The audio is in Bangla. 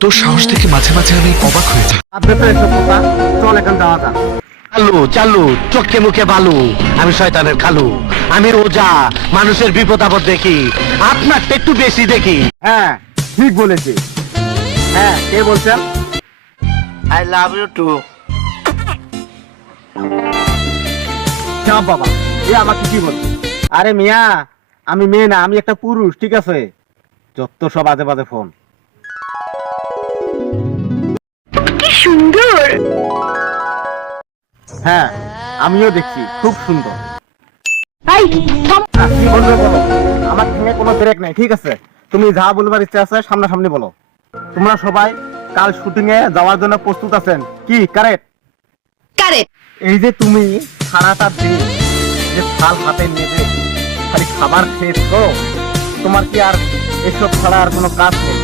তোর সাহস দেখে মাঝে মাঝে আমি অবাক হয়ে যাই। আপনি তো এসব কথা, চল এখন যাওয়া যাক। চালু চালু চোখে মুখে বালু, আমি শয়তানের খালু, আমি রোজা মানুষের বিপদ আপদ দেখি, আপনারটা একটু বেশি দেখি। হ্যাঁ ঠিক বলেছি। হ্যাঁ কে বলছেন? I love you too. চাপ বাবা, এ আমাকে কি বলছে? আরে মিয়া, আমি মেয়ে না, আমি একটা পুরুষ, ঠিক আছে? যত সব আজে বাজে ফোন। কি সুন্দর। হ্যাঁ আমিও দেখছি, খুব সুন্দর। ভাই থাম। কি বলবে বলো, আমার সঙ্গে কোনো ব্রেক নাই, ঠিক আছে? তুমি যা বলবার ইচ্ছা আছে সামনাসামনি বলো। তোমরা সবাই কাল শুটিং এ যাওয়ার জন্য প্রস্তুত আছেন কি? কারেক্ট? কারেক্ট। এই যে তুমি সারাটা দিন যে থাল হাতে নিয়ে যে খালি খাবার খেয়েছো, তোমার কি আর এসব ছাড়া আর কোনো কাজ নেই?